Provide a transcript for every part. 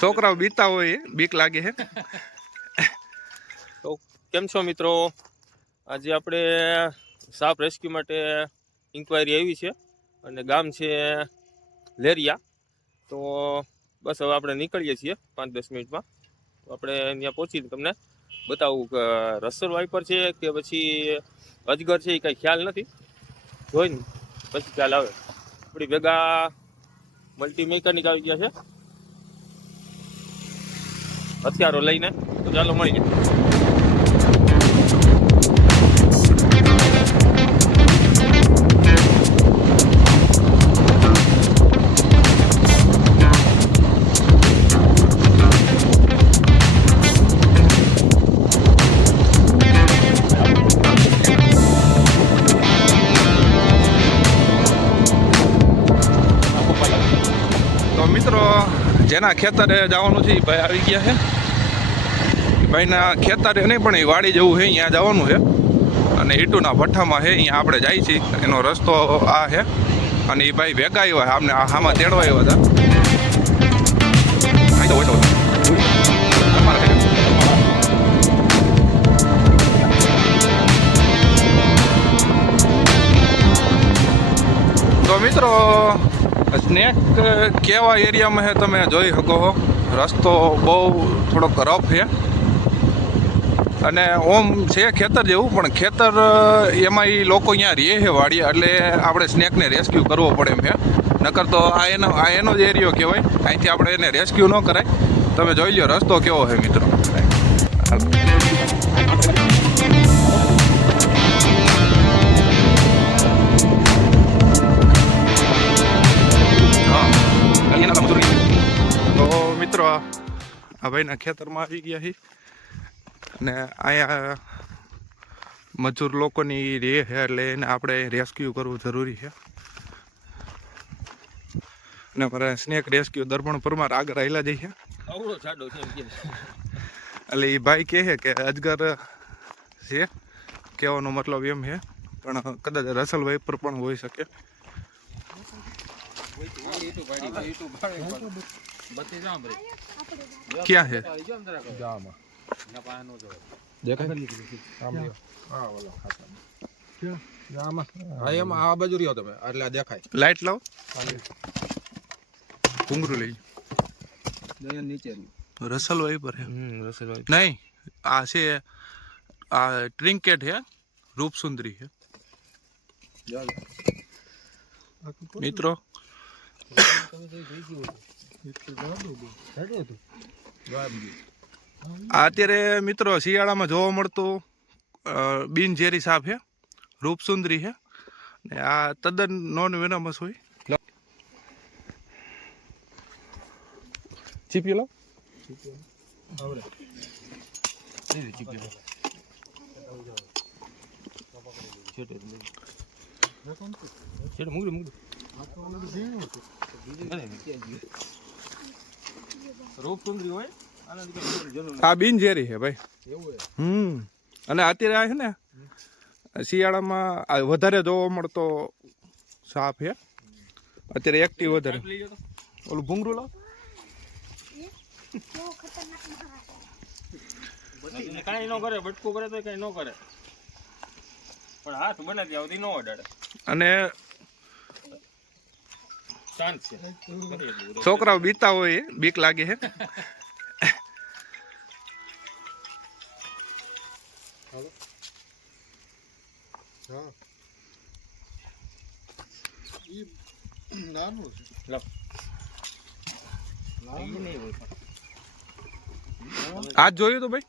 છોકરાઓ બીતા હોય બીક લાગે હે. તો કેમ છો મિત્રો? આજે આપણે સાપ રેસ્ક્યુ માટે ઇન્ક્વાયરી આવી છે અને ગામ છે લેરિયા. તો બસ હવે આપણે નીકળીએ છીએ 5-10 મિનિટમાં. તો આપણે ત્યાં પહોંચીને તમને બતાવું કે રસલ વાઇપર છે કે પછી અજગર છે, એ કાંઈ ખ્યાલ નથી. જોઈને પછી ખ્યાલ આવે. આપણી ભેગા મલ્ટી મેકેનિક આવી ગયા છે હથિયારો લઈને. તો ચાલો મળીએ. જેના ખેતરે જવાનું છે એ ભાઈ આવી ગયા છે. ભાઈના ખેતરે નહીં પણ એ વાડી જેવું છે, અહીંયા જવાનું છે. અને ઈટુના ભઠ્ઠામાં છે, અહીંયા આપણે જાય છીએ. એનો રસ્તો આ છે. અને એ ભાઈ ભેગા આવ્યા આમને આમાં તેડવા આવ્યા હતા. તો મિત્રો સ્નેક કેવા એરિયામાં છે તમે જોઈ શકો છો. રસ્તો બહુ થોડોક રફ છે અને ઓમ છે ખેતર જેવું, પણ ખેતર એમાં એ લોકો અહીંયા રહે છે વાડિયા, એટલે આપણે સ્નેકને રેસ્ક્યુ કરવો પડે એમ છે. નકર તો આ એનો જ એરિયો કહેવાય. અહીંથી આપણે એને રેસ્ક્યુ ન કરાય. તમે જોઈ લો રસ્તો કેવો છે મિત્રો. મિત્રો આ ભાઈના ખેતરમાં આવી ગયા છે અને અહીંયા મજૂર લોકોની રે છે, એટલે એને આપણે રેસ્ક્યુ કરવું જરૂરી છે. અને મારે સ્નેક રેસ્ક્યુ દર્પણ પરમાર આગળ આવેલા જઈએ. એટલે એ ભાઈ કહે છે કે અજગર છે, કહેવાનો મતલબ એમ છે, પણ કદાચ રસલ વાઇપર પણ હોઈ શકે. ક્યાં છે? આ બાજુ રહ્યો તમે એટલે દેખાય. લાઈટ લાવો, ઘૂંઘરું લઈ નીચે રસલ વાઇપર છે. રસલ વાઇપર નહીં, આ છે આ ટ્રિંકેટ છે, રૂપસુંદરી છે મિત્રો. અત્યારે મિત્રો શિયાળામાં જોવા મળતું બિનઝેરી સાપ છે, રૂપસુંદરી છે. ને આ તદ્દન નોન વેનમસ હોય. ચીપી લો. આ બિનઝેરી છે ભાઈ. અને અત્યારે આ છે ને શિયાળામાં વધારે જોવા મળતો સાપ છે. અત્યારે એક્ટિવ વધારે. ઓલું ભૂંગરું લાવ. કઈ ન કરે, બટકું કરે તો કઈ ન કરે, પણ હાથ બનાવી આવતી ન અડાડે. અને શાંત છે. છોકરાઓ બીતા હોય બીક લાગે છે. આજ જોયું તો ભાઈ?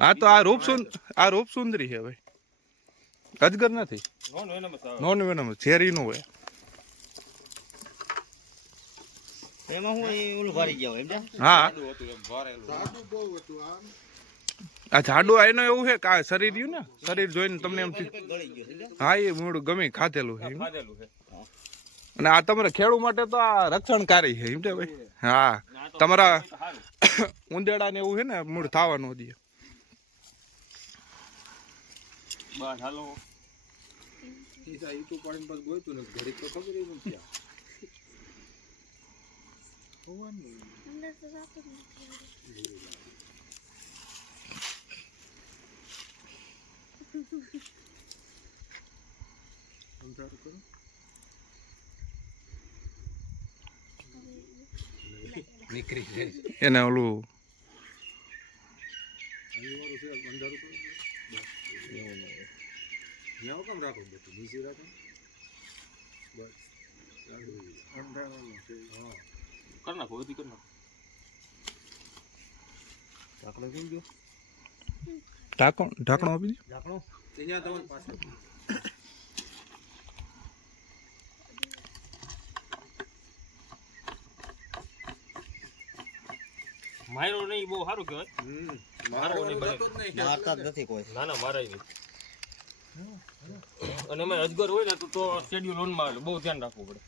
હા તો આ રૂપસુંદરી છે ભાઈ, અજગર નથી. નોન વેનમસ ઝેરી નું હોય. હા આ જાડુ એનો એવું છે કે આ શરીર રહ્યું ને, શરીર જોઈને તમને એમ હા એ મોડું ગમે ખાધેલું છે. અને આ તમારે ખેડૂ માટે તો આ રક્ષણકારી છે એમ છે ભાઈ. હા તમારા ઉંદેડા ને એવું છે ને મૂળ થવાનું દે. બસ હાલો. અંદર તો જાતું જ નથી. નીકળી જાય એને ઓલું કેમ રાખો બધું નીચે રાખો કર નાખો બધી કર નાખો ઢાંકણું આપી દો. ત્યાં તમને પાછળ માયરો નહીં બહુ સારું કહેવાય મારો નહીં બને. મારતા જ નથી કોઈ. ના ના મારાય નહીં અને એમાં અજગર હોય ને તો શેડ્યુલ ઓનમાં આવે બહુ ધ્યાન રાખવું પડે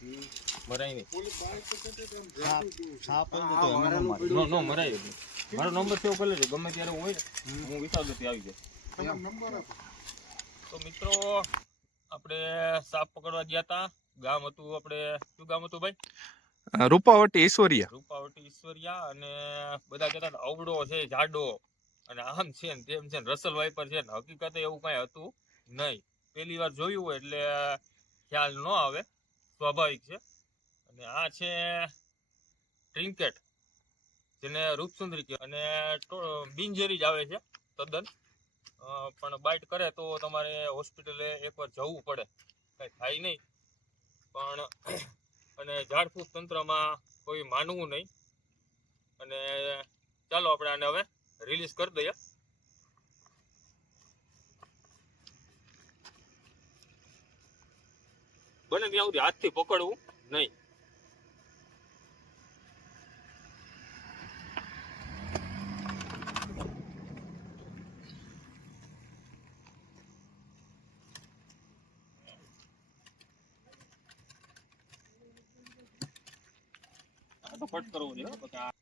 મરાય નહીં સાપ હોય ને તો એમાં ન મારે. નો મરાય જ નહીં. મારો નંબર સેવ કરી લેજો ગમે ત્યારે હોય ને હું વિસાવદરથી આવી જાય તો મિત્રો આપણે સાપ પકડવા ગયા હતા ગામ હતું આપણે શું ગામ હતું ભાઈ રૂપાવટી ઈશ્વરિયા. રૂપાવટી ઈશ્વરિયા અને બધા કહેતા હતા અવડો છે જાડો અને આમ છે ને તેમ છે ને રસલ વાઇપર છે ને હકીકતે એવું કઈ હતું નહીં પહેલી વાર જોયું હોય એટલે ખ્યાલ ન આવે સ્વાભાવિક છે અને આ છે ટ્રિન્કેટ જેને રૂપસુંદરી કહે અને બિનઝેરી જ આવે છે તદ્દન પણ બાઇટ કરે તો તમારે હોસ્પિટલે એકવાર જવું પડે કંઈ થાય નહીં પણ અને ઝાડફૂંક તંત્રમાં કોઈ માનવું નહીં અને ચાલો આપણે આને હવે રિલીઝ કરી દઈએ બને ત્યાં સુધી હાથથી પકડવું નહીં આ તો ફટ કરવો જોઈએ